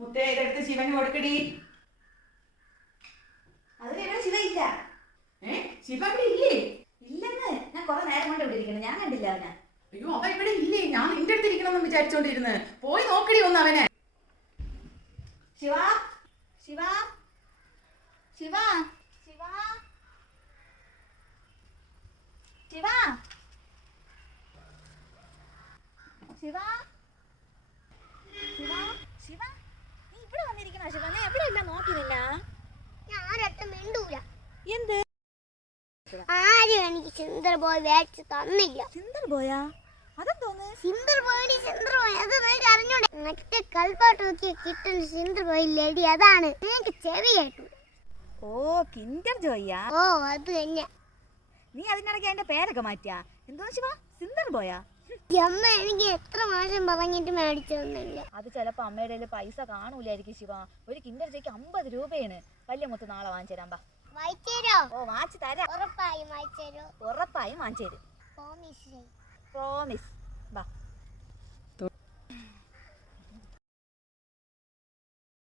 മുത്തേ ഇതെടുത്ത് ശിവന് കൊടുക്കടി. അതിന് ശിവ ഇല്ല. ശിവ ഇവിടെ ഇല്ലേ? ഇല്ലെന്ന് ഞാൻ കുറെ നേരം കൊണ്ട് ഇവിടെ ഇരിക്കണം, ഞാൻ കണ്ടില്ല അവനെ. അയ്യോ അവൻ ഇവിടെ ഇല്ലേ? ഞാൻ നിന്റെ അടുത്ത് ഇരിക്കണമെന്ന് വിചാരിച്ചോണ്ടിരുന്ന്. പോയി നോക്കടി ഒന്ന് അവനെ. ശിവ ശിവ ശിവ ശിവ ശിവ ശിവ ശിവ ശിവ നീ ഇവിടെ വന്നിരിക്കണ ശിവ? നീ എവിടെയല്ല നോക്കിയില്ല. ഞാനൊട്ടും മിണ്ടൂല. എന്ത് ആരും എനിക്ക് സിന്ദർ ബോയ് മേടിച്ച് തന്നില്ല. സിന്ദർ ബോയാ? അതെന്തോന്ന്? സിന്ദർ ബോയ് അത് നിനക്ക് അറിഞ്ഞൂടെ? മറ്റേ കൽപ്പാട്ട് നോക്കി കിട്ടുന്ന സിന്ദർ ബോയ് ലേഡി അതാണ്. നിനക്ക് ചെവി കേട്ടു. ഓ കിൻഡർ ജോയിയാ? ഓ അത് തന്നെ. നീ അതിനിടയ്ക്ക് അതിന്റെ പേരൊക്കെ മാറ്റിയാ? എന്തോന്ന് ശിവ, സിന്ദർ ബോയാ? അമ്മ എനിക്ക് എത്ര മാസം പറഞ്ഞിട്ട് മേടിച്ചു തന്നില്ല. അത് ചിലപ്പോ അമ്മയുടെ കയ്യില് പൈസ കാണൂലായിരിക്കും ശിവ. ഒരു കിൻഡർ ജോയ്ക്ക് 50 രൂപയാണ്. വലിയ മുത്ത് നാളെ വാങ്ങിച്ചു തരാം. ബാ വായിച്ചേരോ? ഓ വാങ്ങിച്ചു തരാം, ഉറപ്പായും വായിച്ചേരോ? ഉറപ്പായും വാങ്ങിച്ചു തരും. പ്രോമിസ്. പ്രോമിസ്. ബാ.